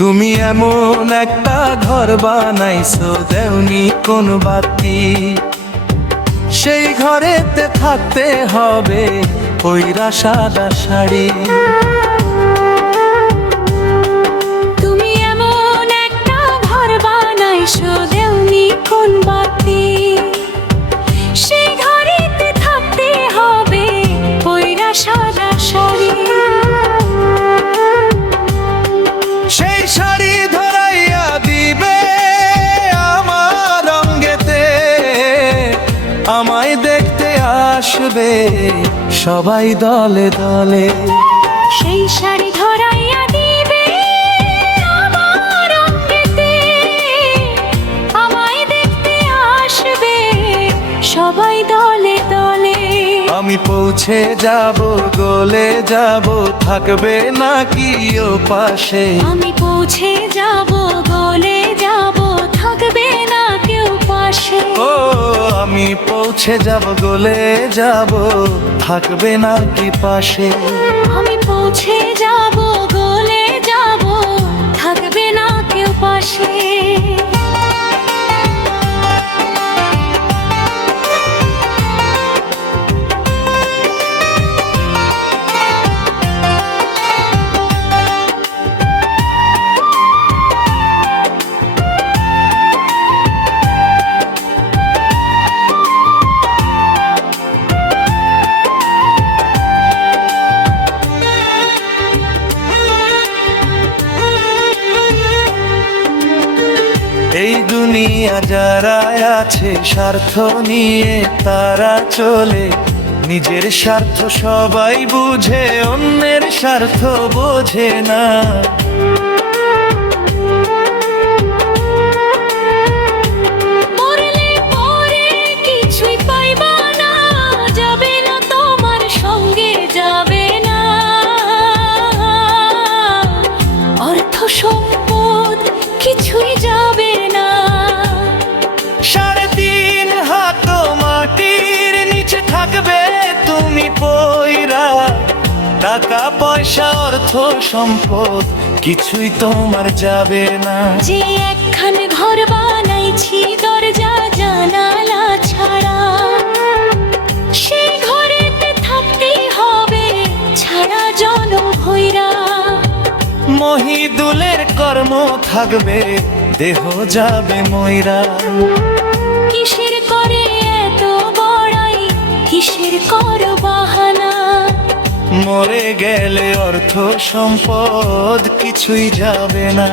তুমি এমন একটা ঘর বানাইছো, দেওনি কোন বাতি। সেই ঘরেতে থাকতে হবে পইরা সাদা শাড়ি। তুমি এমন একটা ঘর বানাইছো, দেওনি কোন বাতি। সেই ঘরেতে থাকতে হবে পইরা সাদা শাড়ি। সেই শাড়ি ধরাইয়া দিবে আমার রঙ্গেতে, আমায় দেখতে আসবে সবাই দলে দলে। সেই শাড়ি ধরাইয়া দিবে আমার রঙেতে, আমায় দেখতে আসবে সবাই দলে দলে। আমি পৌঁছে যাব, গলে যাব, থাকবে না কি ও পাশে। আমি পৌঁছে যাব, গলে যাব, থাকবে না কেউ পাশে। ও আমি পৌঁছে যাব, গলে যাব, থাকবে না কি পাশে। আমি পৌঁছে যাব, গলে যাব, থাকবে না কেউ পাশে। এই দুনিয়া যারা আছে স্বার্থ নিয়ে তারা চলে, নিজের স্বার্থ সবাই বুঝে, অন্যের স্বার্থ বোঝে না। মরলে পরে কিছুই পাইবা না, যাবে না তোমার সঙ্গে, যাবে না অর্থ সম্পদ, কিছুই যাবে না। 3.5 হাত মাটির নিচে থাকবে তুমি পয়রা, টাকা পয়সা অর্থ সম্পদ কিছুই তোমার যাবে না। যে একখান ঘর বানাইছি দরজা জানালা ছাড়া, সেই ঘরেতে থাকতেই হবে ছাড়া জনম ভৈরা। মহিদুলের কর্ম থাকবে, দেহ যাবে ময়রা। কিসের করে এত বড়াই, কিসের কর বাহানা। মরে গেলে অর্থ সম্পদ কিছুই যাবে না।